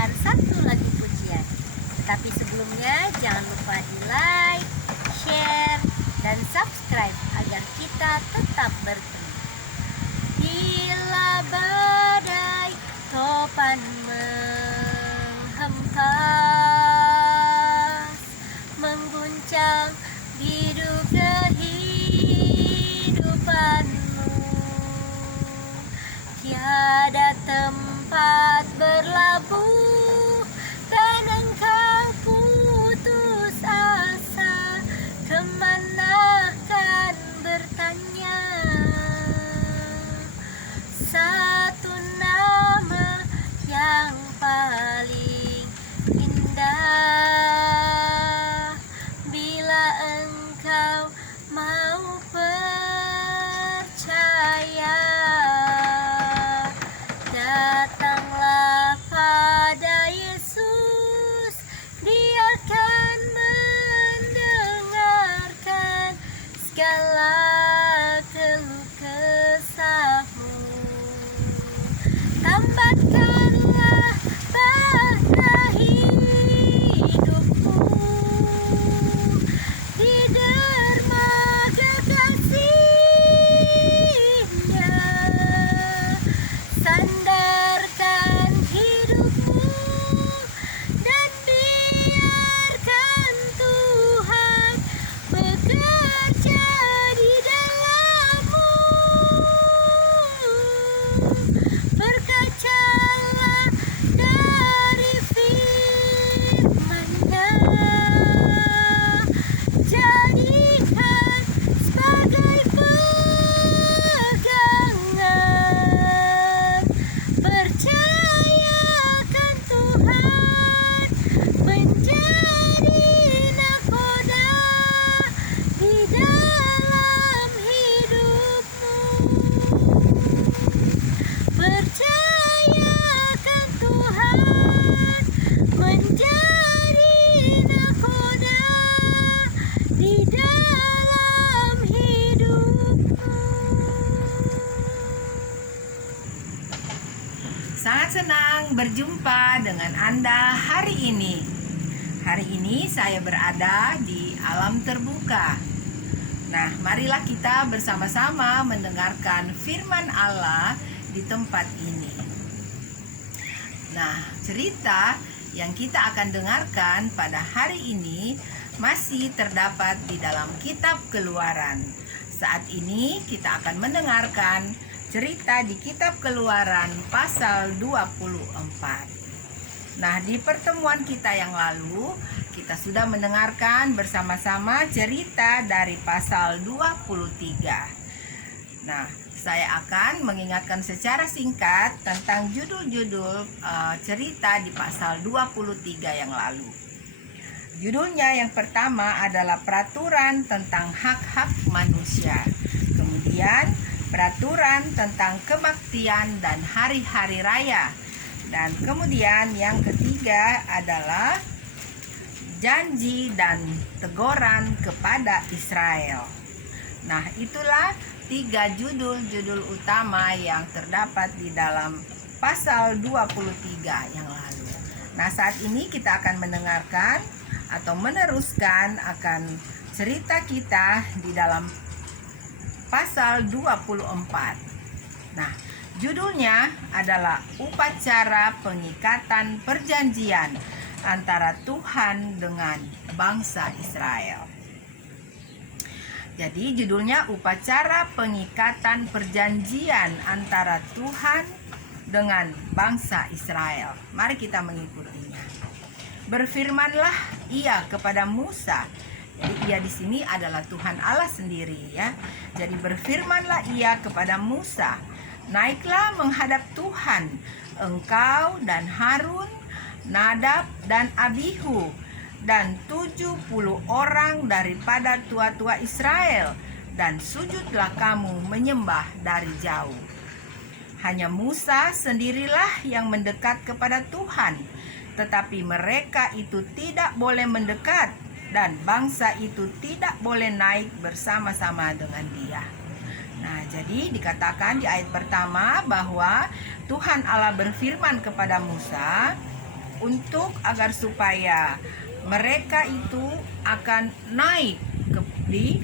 membawakan satu lagu pujian. Tetapi sebelumnya jangan lupa di like, share, dan subscribe agar kita tetap bertemu. Bila badai topan menghempas, mengguncang biduk kehidupanmu, tiada tempat berlabuh dan engkau putus asa, kemana kan bertanya? Satu nama yang paling indah, bila engkau mau percaya, datanglah pada Yesus, Dia akan mendengarkan segala keluh kesahmu. Tambatkanlah pada hidupmu di dermaga kasih-Nya. Sandarkan hidupmu dan biarkan Tuhan bekerja di dalammu. Berkacalah dari firman-Nya, jadikan sebagai pegangan. Percayakan Tuhan menjadi nakoda di dalam hidupmu. Percayakan Tuhan menjadi nakoda di dalam hidupmu. Sangat senang berjumpa dengan Anda hari ini. Hari ini saya berada di alam terbuka. Nah, marilah kita bersama-sama mendengarkan firman Allah di tempat ini. Nah, cerita yang kita akan dengarkan pada hari ini masih terdapat di dalam kitab Keluaran. Saat ini kita akan mendengarkan cerita di kitab Keluaran pasal 24. Nah, di pertemuan kita yang lalu, kita sudah mendengarkan bersama-sama cerita dari pasal 23. Nah, saya akan mengingatkan secara singkat tentang judul-judul cerita di pasal 23 yang lalu. Judulnya yang pertama adalah peraturan tentang hak-hak manusia. Kemudian peraturan tentang kebaktian dan hari-hari raya. Dan kemudian yang ketiga adalah janji dan teguran kepada Israel. Nah, itulah 3 judul-judul utama yang terdapat di dalam pasal 23 yang lalu. Nah, saat ini kita akan mendengarkan atau meneruskan akan cerita kita di dalam pasal 24. Nah, judulnya adalah upacara pengikatan perjanjian antara Tuhan dengan bangsa Israel. Jadi judulnya upacara pengikatan perjanjian antara Tuhan dengan bangsa Israel. Mari kita mengikutinya. Berfirmanlah ia kepada Musa. Jadi ia di sini adalah Tuhan Allah sendiri ya. Jadi berfirmanlah ia kepada Musa, naiklah menghadap Tuhan, engkau dan Harun, Nadab dan Abihu, dan 70 orang daripada tua-tua Israel, dan sujudlah kamu menyembah dari jauh. Hanya Musa sendirilah yang mendekat kepada Tuhan, tetapi mereka itu tidak boleh mendekat, dan bangsa itu tidak boleh naik bersama-sama dengan dia. Nah, jadi dikatakan di ayat pertama bahwa Tuhan Allah berfirman kepada Musa, untuk agar supaya mereka itu akan naik di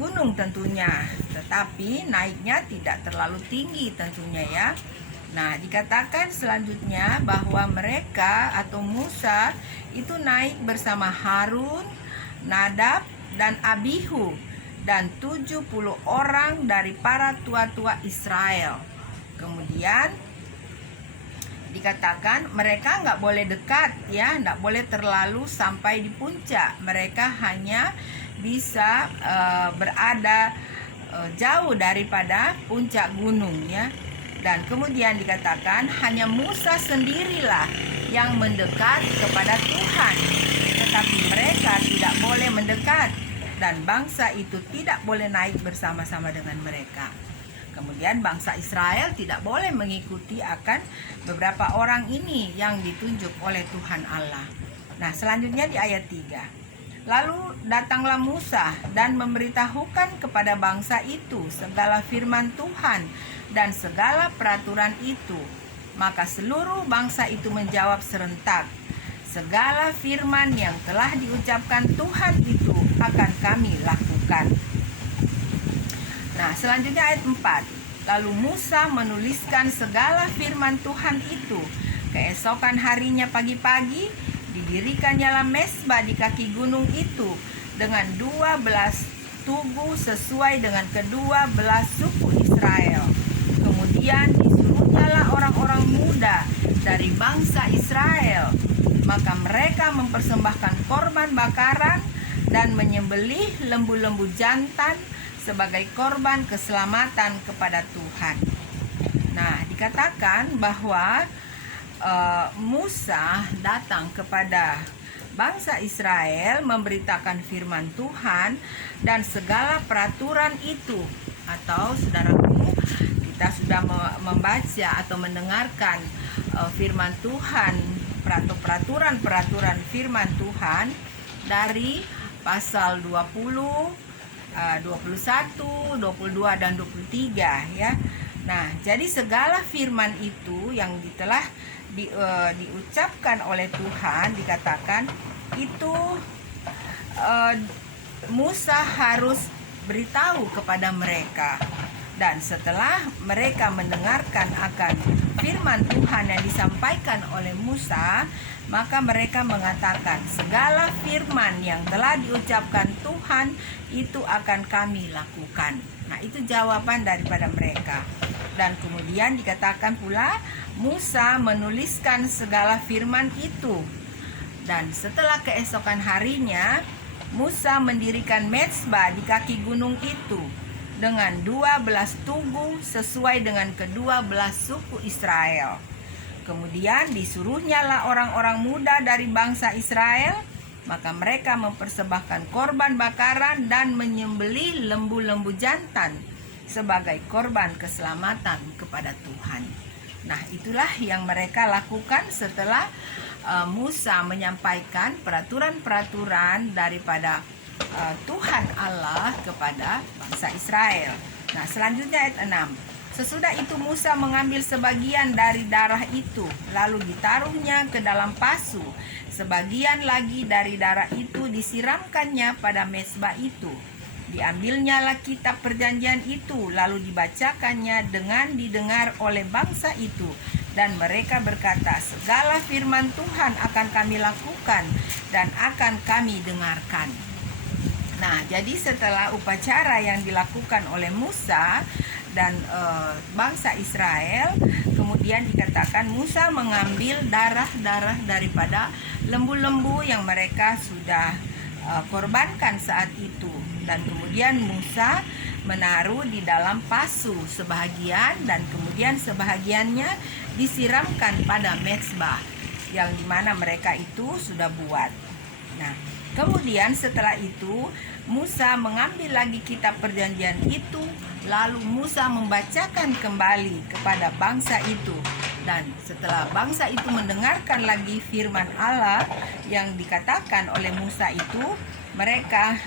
gunung tentunya, tetapi naiknya tidak terlalu tinggi tentunya ya. Nah, dikatakan selanjutnya bahwa mereka atau Musa itu naik bersama Harun, Nadab, dan Abihu dan 70 orang dari para tua-tua Israel. Kemudian dikatakan mereka nggak boleh dekat ya, nggak boleh terlalu sampai di puncak. Mereka hanya bisa berada jauh daripada puncak gunung ya. Dan kemudian dikatakan hanya Musa sendirilah yang mendekat kepada Tuhan, tetapi mereka tidak boleh mendekat dan bangsa itu tidak boleh naik bersama-sama dengan mereka. Kemudian bangsa Israel tidak boleh mengikuti akan beberapa orang ini yang ditunjuk oleh Tuhan Allah. Nah, selanjutnya di ayat 3. Lalu datanglah Musa dan memberitahukan kepada bangsa itu segala firman Tuhan dan segala peraturan itu. Maka seluruh bangsa itu menjawab serentak, segala firman yang telah diucapkan Tuhan itu akan kami lakukan. Nah, selanjutnya ayat 4. Lalu Musa menuliskan segala firman Tuhan itu. Keesokan harinya pagi-pagi didirikannya mezbah di kaki gunung itu dengan 12 tugu sesuai dengan ke-12 suku Israel. Kemudian disuruhnyalah orang-orang muda dari bangsa Israel. Maka mereka mempersembahkan korban bakaran dan menyembelih lembu-lembu jantan sebagai korban keselamatan kepada Tuhan. Nah, dikatakan bahwa Musa datang kepada bangsa Israel memberitakan firman Tuhan dan segala peraturan itu. Atau saudaraku, kita sudah membaca atau mendengarkan firman Tuhan, peraturan-peraturan firman Tuhan dari pasal 20, 21, 22 dan 23 ya. Nah, jadi segala firman itu yang telah diucapkan oleh Tuhan, dikatakan itu Musa harus beritahu kepada mereka. Dan setelah mereka mendengarkan akan firman Tuhan yang disampaikan oleh Musa, maka mereka mengatakan segala firman yang telah diucapkan Tuhan itu akan kami lakukan. Nah, itu jawaban daripada mereka. Dan kemudian dikatakan pula Musa menuliskan segala firman itu. Dan setelah keesokan harinya Musa mendirikan mezbah di kaki gunung itu dengan 12 tugu sesuai dengan ke-12 suku Israel. Kemudian disuruhnyalah orang-orang muda dari bangsa Israel, maka mereka mempersembahkan korban bakaran dan menyembelih lembu-lembu jantan sebagai korban keselamatan kepada Tuhan. Nah, itulah yang mereka lakukan setelah Musa menyampaikan peraturan-peraturan daripada Tuhan Allah kepada bangsa Israel. Nah, selanjutnya ayat 6. Sesudah itu Musa mengambil sebagian dari darah itu, lalu ditaruhnya ke dalam pasu. Sebagian lagi dari darah itu disiramkannya pada mezbah itu. Diambilnyalah kitab perjanjian itu, lalu dibacakannya dengan didengar oleh bangsa itu. Dan mereka berkata, segala firman Tuhan akan kami lakukan dan akan kami dengarkan. Nah, jadi setelah upacara yang dilakukan oleh Musa dan bangsa Israel, kemudian dikatakan Musa mengambil darah-darah daripada lembu-lembu yang mereka sudah korbankan saat itu. Dan kemudian Musa menaruh di dalam pasu sebahagian dan kemudian sebahagiannya disiramkan pada mezbah yang dimana mereka itu sudah buat. Nah, kemudian setelah itu Musa mengambil lagi kitab perjanjian itu, lalu Musa membacakan kembali kepada bangsa itu. Dan setelah bangsa itu mendengarkan lagi firman Allah yang dikatakan oleh Musa itu, mereka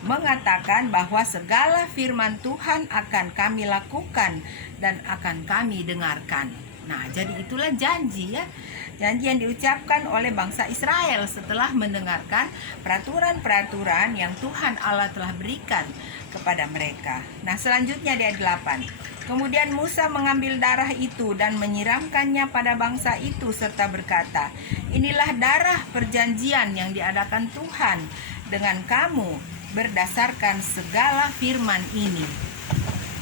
mengatakan bahwa segala firman Tuhan akan kami lakukan dan akan kami dengarkan. Nah, jadi itulah janji ya. Janji yang diucapkan oleh bangsa Israel setelah mendengarkan peraturan-peraturan yang Tuhan Allah telah berikan kepada mereka. Nah, selanjutnya di ayat 8. Kemudian Musa mengambil darah itu dan menyiramkannya pada bangsa itu serta berkata, "Inilah darah perjanjian yang diadakan Tuhan dengan kamu berdasarkan segala firman ini."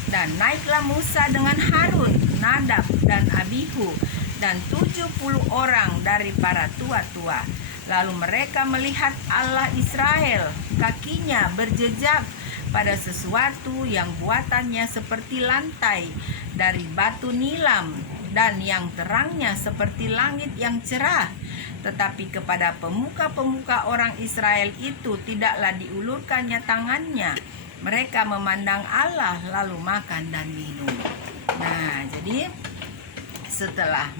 Dan naiklah Musa dengan Harun, Nadab, dan Abihu, dan 70 orang dari para tua-tua. Lalu mereka melihat Allah Israel, kakinya berjejak pada sesuatu yang buatannya seperti lantai dari batu nilam, dan yang terangnya seperti langit yang cerah. Tetapi kepada pemuka-pemuka orang Israel itu tidaklah diulurkannya tangannya. Mereka memandang Allah lalu makan dan minum. Nah, jadi setelah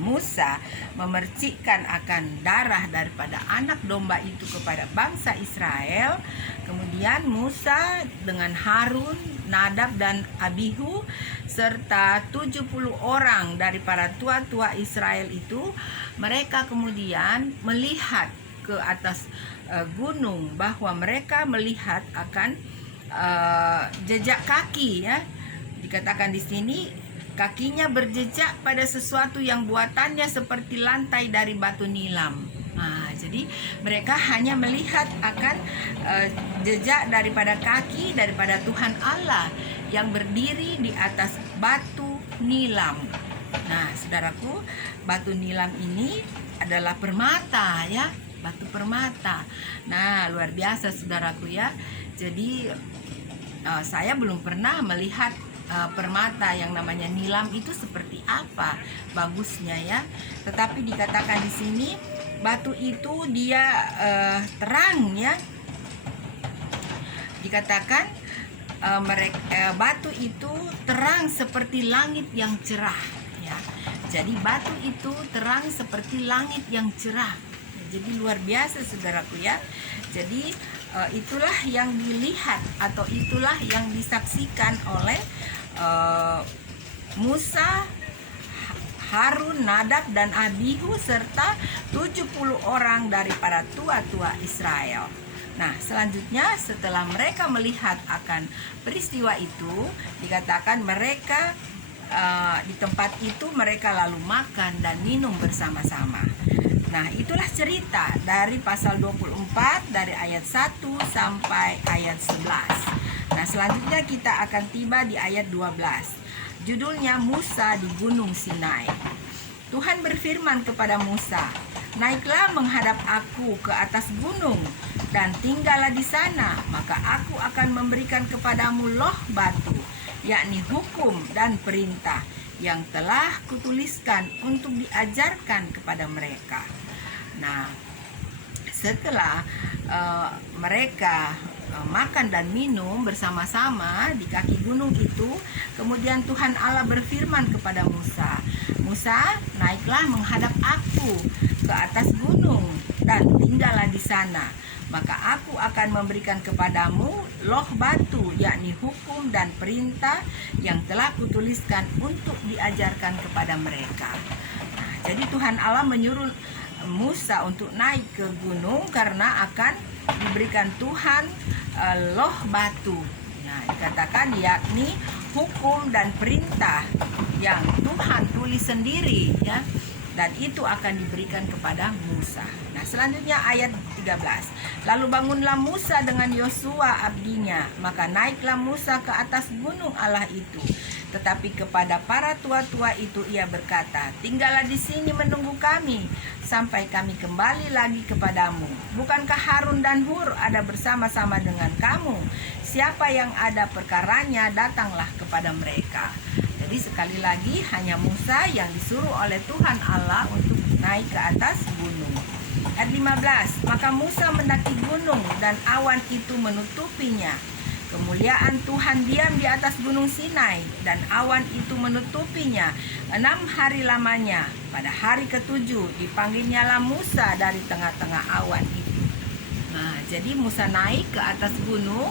Musa memercikkan akan darah daripada anak domba itu kepada bangsa Israel, kemudian Musa dengan Harun, Nadab, dan Abihu serta 70 orang dari para tua-tua Israel itu, mereka kemudian melihat ke atas gunung, bahwa mereka melihat akan jejak kaki ya. Dikatakan di sini kakinya berjejak pada sesuatu yang buatannya seperti lantai dari batu nilam. Nah, jadi mereka hanya melihat akan jejak daripada kaki daripada Tuhan Allah yang berdiri di atas batu nilam. Nah, saudaraku, batu nilam ini adalah permata ya, batu permata. Nah, luar biasa saudaraku ya. Jadi saya belum pernah melihat permata yang namanya nilam itu seperti apa bagusnya ya. Tetapi dikatakan di sini batu itu dia terang ya. Dikatakan batu itu terang seperti langit yang cerah ya. Jadi batu itu terang seperti langit yang cerah. Jadi luar biasa saudaraku ya. Jadi itulah yang dilihat atau itulah yang disaksikan oleh Musa, Harun, Nadab, dan Abihu serta 70 orang dari para tua-tua Israel. Nah, selanjutnya setelah mereka melihat akan peristiwa itu, dikatakan mereka di tempat itu mereka lalu makan dan minum bersama-sama. Nah, itulah cerita dari pasal 24 dari ayat 1 sampai ayat 11. Nah, selanjutnya kita akan tiba di ayat 12. Judulnya Musa di Gunung Sinai. Tuhan berfirman kepada Musa, "Naiklah menghadap aku ke atas gunung dan tinggallah di sana, maka aku akan memberikan kepadamu loh batu, yakni hukum dan perintah yang telah kutuliskan untuk diajarkan kepada mereka." Nah, setelah mereka makan dan minum bersama-sama di kaki gunung itu, kemudian Tuhan Allah berfirman kepada Musa, "Musa, naiklah menghadap aku ke atas gunung dan tinggallah di sana. Maka aku akan memberikan kepadamu loh batu, yakni hukum dan perintah yang telah kutuliskan untuk diajarkan kepada mereka." Nah, jadi Tuhan Allah menyuruh Musa untuk naik ke gunung karena akan diberikan Tuhan loh batu. Nah, dikatakan yakni hukum dan perintah yang Tuhan tulis sendiri ya, dan itu akan diberikan kepada Musa. Nah, selanjutnya ayat 13. Lalu bangunlah Musa dengan Yosua abdinya, maka naiklah Musa ke atas gunung Allah itu. Tetapi kepada para tua-tua itu ia berkata, "Tinggallah di sini menunggu kami sampai kami kembali lagi kepadamu. Bukankah Harun dan Hur ada bersama-sama dengan kamu? Siapa yang ada perkaranya, datanglah kepada mereka." Jadi sekali lagi hanya Musa yang disuruh oleh Tuhan Allah untuk naik ke atas gunung. Ayat 15. Maka Musa mendaki gunung dan awan itu menutupinya. Kemuliaan Tuhan diam di atas gunung Sinai dan awan itu menutupinya 6 hari lamanya. Pada hari ke-7 dipanggilnyalah Musa dari tengah-tengah awan itu. Nah, jadi Musa naik ke atas gunung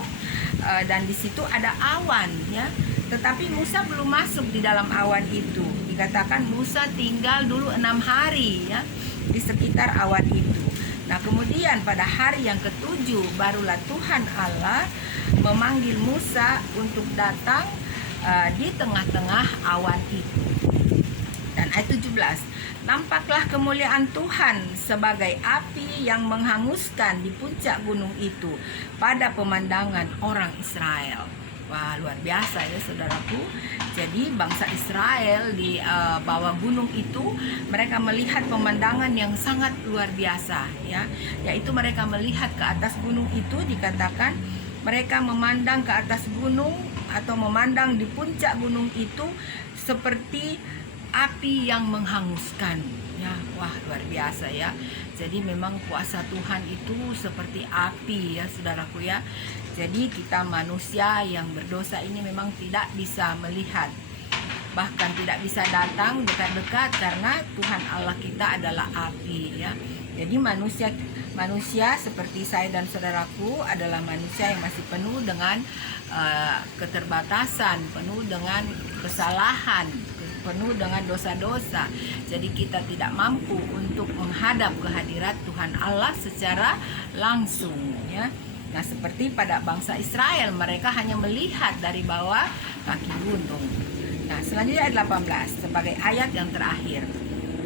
dan di situ ada awan ya. tetapi Musa belum masuk di dalam awan itu. Dikatakan Musa tinggal dulu 6 hari ya di sekitar awan itu. Nah, kemudian pada hari yang ketujuh barulah Tuhan Allah memanggil Musa untuk datang di tengah-tengah awan itu. Dan ayat 17, nampaklah kemuliaan Tuhan sebagai api yang menghanguskan di puncak gunung itu pada pemandangan orang Israel. Wah, luar biasa ya saudaraku. Jadi bangsa Israel di bawah gunung itu, mereka melihat pemandangan yang sangat luar biasa ya. Yaitu mereka melihat ke atas gunung itu, dikatakan mereka memandang ke atas gunung atau memandang di puncak gunung itu seperti api yang menghanguskan ya. Wah, luar biasa ya. Jadi memang kuasa Tuhan itu seperti api ya saudaraku ya. Jadi kita manusia yang berdosa ini memang tidak bisa melihat, bahkan tidak bisa datang dekat-dekat karena Tuhan Allah kita adalah api ya. Jadi manusia seperti saya dan saudaraku adalah manusia yang masih penuh dengan keterbatasan, penuh dengan kesalahan, penuh dengan dosa-dosa. Jadi kita tidak mampu untuk menghadap kehadirat Tuhan Allah secara langsung ya. Nah, seperti pada bangsa Israel, mereka hanya melihat dari bawah kaki gunung. Nah, selanjutnya ayat 18 sebagai ayat yang terakhir.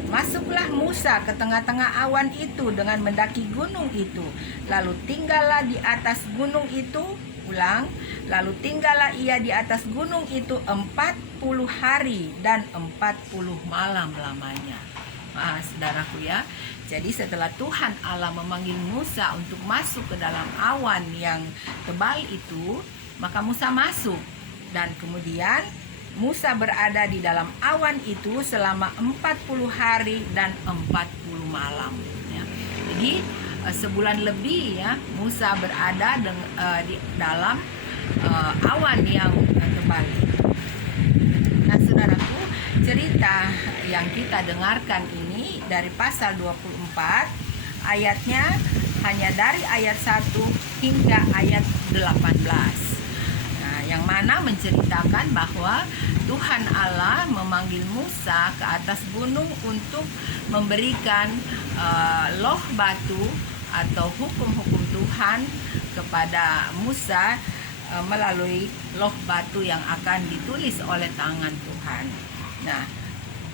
Masuklah Musa ke tengah-tengah awan itu dengan mendaki gunung itu. Lalu tinggallah di atas gunung itu. Ulang, lalu tinggallah ia di atas gunung itu 40 hari dan 40 malam lamanya. Saudaraku ya. Jadi setelah Tuhan Allah memanggil Musa untuk masuk ke dalam awan yang tebal itu, maka Musa masuk. Dan kemudian Musa berada di dalam awan itu selama 40 hari dan 40 malam ya. Jadi sebulan lebih ya Musa berada di dalam awan yang tebal itu. Nah, saudaraku, cerita yang kita dengarkan ini dari pasal 24, ayatnya hanya dari ayat 1 hingga ayat 18. Nah, yang mana menceritakan bahwa Tuhan Allah memanggil Musa ke atas gunung untuk memberikan loh batu atau hukum-hukum Tuhan kepada Musa melalui loh batu yang akan ditulis oleh tangan Tuhan. Nah,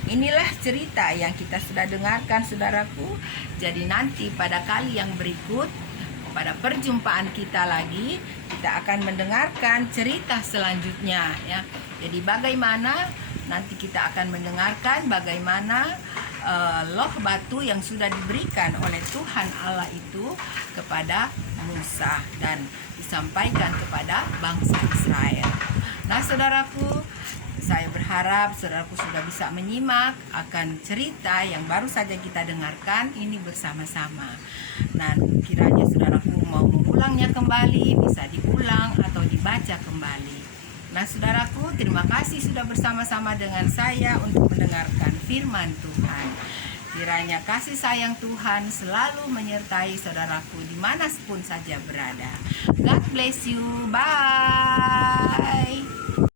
inilah cerita yang kita sudah dengarkan saudaraku. Jadi nanti pada kali yang berikut, pada perjumpaan kita lagi, kita akan mendengarkan cerita selanjutnya ya. Jadi bagaimana nanti kita akan mendengarkan bagaimana loh batu yang sudah diberikan oleh Tuhan Allah itu kepada Musa dan disampaikan kepada bangsa Israel. Nah, saudaraku, saya berharap saudaraku sudah bisa menyimak akan cerita yang baru saja kita dengarkan ini bersama-sama. Nah, kiranya saudaraku mau mengulangnya kembali, bisa diulang atau dibaca kembali. Nah, saudaraku, terima kasih sudah bersama-sama dengan saya untuk mendengarkan firman Tuhan. Kiranya kasih sayang Tuhan selalu menyertai saudaraku dimanapun saja berada. God bless you. Bye.